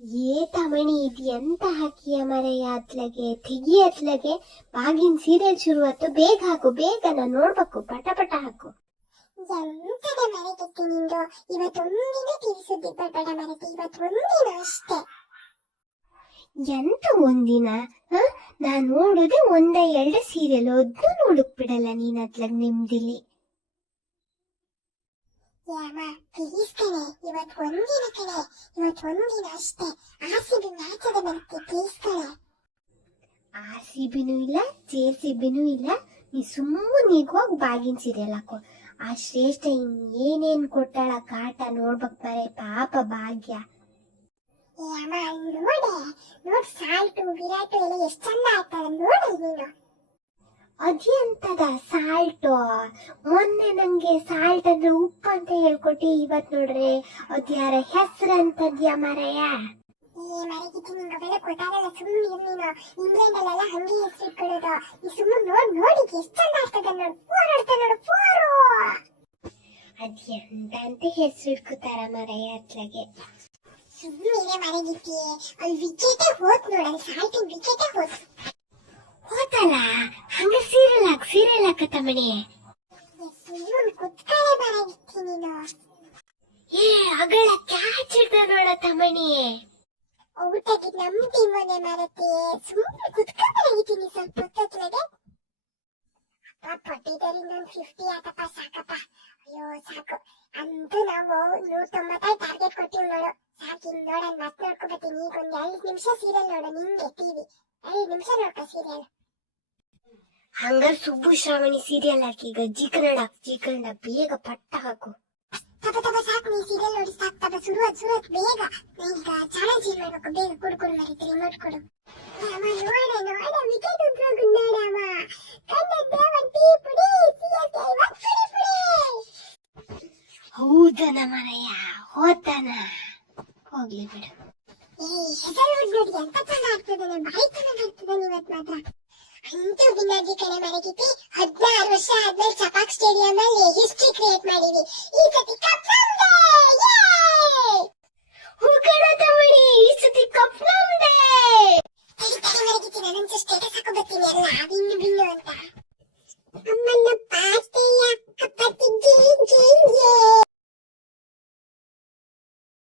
ಏ ತಮಣಿ ಇದು ಎಂತ ಹಾಕಿಯ ಮರೆಯ ಅತ್ಲಗೆ ತೆಗಿ ಅತ್ಲಗೆ ಬಾಗಿನ ಸೀರಿಯಲ್ ಶುರುವತ್ತು ಬೇಗ ಹಾಕು ಬೇಗ ನಾನು ನೋಡ್ಬೇಕು ಪಟ ಪಟ ಹಾಕು. ಎಂತದ ಮರಗೆತ್ತಿ ನಿಂದು? ಇವತ್ತೊಂದಿನ ತಿಳಿಸುದ್ದಿ ಸುದ್ದಿ ಮರೆತಿ ಇವತ್ತೊಂದಿನ ಅಷ್ಟೇ. ಎಂತ ಒಂದಿನ ನಾ ನಾನ್ ನೋಡುದೇ ಒಂದ ಎರಡು ಸೀರಿಯಲ್ ಒದ್ದು ನೋಡಕ್ ಬಿಡಲ್ಲ ನೀನ್ ಅತ್ಲಗ್ ನಿಮ್ದಿಲಿ. ಏ ಅಮ್ಮ ಪ್ಲೀಸ್ ಕಣೆ ಇವತ್ತು ಒಂದಿನ ಕಣೆ ಇವತ್ತು ಒಂದಿನ ಅಷ್ಟೇ ಆರ್ಸಿಬಿ ಮ್ಯಾಚ್ ಅದ ಮರತಿ ಪ್ಲೀಸ್ ಕಣೆ ಆರ್ ಸಿ ಬಿನೂ ಇಲ್ಲ ಜೆ ಸಿ ಬಿನೂ ಇಲ್ಲ ನೀ ಸುಮ್ಮನೆ ಹೋಗಿ ಬಾಗಿನ ಸೀರಿಯಲ್ ಹಾಕೋ. ಆ ಶ್ರೇಷ್ಠ ಇನ್ ಏನೇನ್ ಕೊಟ್ಟಾಳ ಕಾಟ ನೋಡ್ಬೇಕ್ ಬರೇ ಪಾಪ ಭಾಗ್ಯ. ನೋಡೆ. ನೋಡ್ ಸಾಲ್ಟು ವಿರಾಟು ಎಲ್ಲ ಎಷ್ಟು ಚಂದ ಆಗ್ತದ ಅದ್ಯಂತದ ಸಾಲ್ಟು. ಮೊನ್ನೆ ನಂಗೆ ಸಾಲ್ಟ್ ಅಂದ್ರೆ ಉಪ್ಪು ಅಂತ ಹೇಳ್ಕೊಟ್ಟಿ ಇವತ್ ನೋಡ್ರಿ ಅದ್ಯಾರ ಹೆಸ್ರು ಅಂತದ್ಯ ಮರಯ? ಏ ನಿಂಗೆ ಅವೆಲ್ಲ ಸುಮ್ಮನೆ ಇರು ನೀನು. ಇಂಗ್ಲೆಂಡಲ್ಲೆಲ್ಲ ಹಂಗೆ ಹೆಸರಿಟ್ಕೊಳ್ಳೋದು ಈ ಸುಮ್ಮನೆ ನೋಡ್ ನೋಡಿ ಎಷ್ಟು ಚಂದ ಆಗ್ತದ ನೋಡು. ಫೋರ್ ಆಡ್ತಾ ನೋಡು ಫೋರು ಅದ್ಯಂತ ಅಂತ ಹೆಸ್ರು ಇಟ್ಕೋತಾರ ಮರಯ ಅತ್ಲಗೆ. ಸುಮ್ಮನೆ ಮರಗಿತ್ತಿ ಅಲ್ಲಿ ವಿಕೆಟೇ ಹೋತ್ ನೋಡು ಅಲ್ಲಿ ಸಾಲ್ಟಿನ ವಿಕೆಟೇ ಹೋತ್. ಹೋತಲ್ಲ? ನೀನು ಏ ಅಗಳ ಕ್ಯಾಚ್ ಇಡ್ದ ನೋಡ ತಮಣಿ ಊಟಕ್ಕೆ ನಮ್ ಟೀಮನೆ ಮರತಿ ಸುಮ್ಮನೆ ಕುತ್ಕೊಂಡ್ಬರಾಗಿದ್ದೀನಿ ಸ್ವಲ್ಪ ಹೊತ್ತಿನಗೆ ಅಪ್ಪ ಪಟ್ಟಿದ್ದಾರೆ ಇನ್ನೊಂದು ಫಿಫ್ಟಿ ಆತಪ್ಪ ಸಾಕಪ್ಪ ಅಯ್ಯೋ ಸಾಕು ಅಂತೂ ನಾವು ನೂರ ತೊಂಬತ್ತೈದು ಟಾರ್ಗೆಟ್ ಕೊಟ್ಟಿವಿ ನೋಡು ಸಾಕು ಇನ್ ನೋಡೋಣ ಮತ್ತೆ ನೋಡ್ಕೊಬತ್ತೀನಿ ಈಗ ಒಂದ್ ಐದು ನಿಮಿಷ ಸೀರಿಯಲ್ ನೋಡು ನಿಂಗೆ ಟಿವಿ ಐದು ನಿಮಿಷ ನೋಡ್ಕೊ ಸೀರಿಯಲ್ ಹಂಗ ಸುಬ್ಬು ಶ್ರಾವಣಿ ಸೀರಿಯಲ್ ಹಾಕಿ, ಈಗ ಜಿ ಕನ್ನಡ ಜಿ ಕನ್ನಡ ಬೇಗ ಪಟ್ಟ ಹಾಕು. ತಪ ತಪ ಸಾಕು ನೀ ಸೀರಿಯಲ್ ನೋಡಿ, ಸಾಕು ತಪ ಸುರುವತ್ ಶುರುವಾತ್ ಬೇಗ. ಈಗ ಚಾನಲ್ ಚೇಂಜ್ ಮಾಡ್ಬೇಕು? ಬೇಗ ಕೊಡು ಕೊಡು ಮರಿತಿ ರಿಮೋಟ್ ಕೊಡು. ಅಮ್ಮ ನೋಡ ನೋಡ ವಿಕೆಟ್ ಉದ್ರೋಗು ಕನ್ನಡ ದೇವಂತಿ ಪುಡಿ ಸಿಎಸ್ಕೆ ಇವತ್ತು ಪುಡಿ ಪುಡಿ. ಹೌದನ ಮರಯ ಹೋತನ. ಹೋಗ್ಲಿ ಬಿಡು. ಏ ಹೆಸರು ನೋಡಿ ಎಂತ ಚಂದ ಆಗ್ತದೆ, ಬಾಯಿ ಚಂದ ಆಗ್ತದೆ ಇವತ್ತು ಮಾತ್ರ. ಅಂತೂ ವಿನ್ನಾಗಿ ಕಣೆ ಮನೆಗಿತಿ ಹದಿನಾರು ವರ್ಷ ಆದ್ಮೇಲೆ ಚಪಾಕ್ ಸ್ಟೇಡಿಯಂ ಅಲ್ಲಿ ಹಿಸ್ಟ್ರಿ ಕ್ರಿಯೇಟ್ ಮಾಡಿವಿ ಈ ಸತಿ ಕಪ್ ನಮ್ದೇ. ಹೋಗೋಣ ತಮಣಿ ಈ ಸತಿ ಕಪ್ ನಮ್ದೇ. ಸರಿ ತಡೆ ನಾನು ನಾನಂತೂ ಹಾಕೋ ಹಾಕೊಂಡ್ಬರ್ತೀನಿ ಎಲ್ಲ ಭಿನ್ನು ಭಿನ್ನು ಅಂತ. ಅಮ್ಮನ್ನ ಪಾಡ್ತೇಯ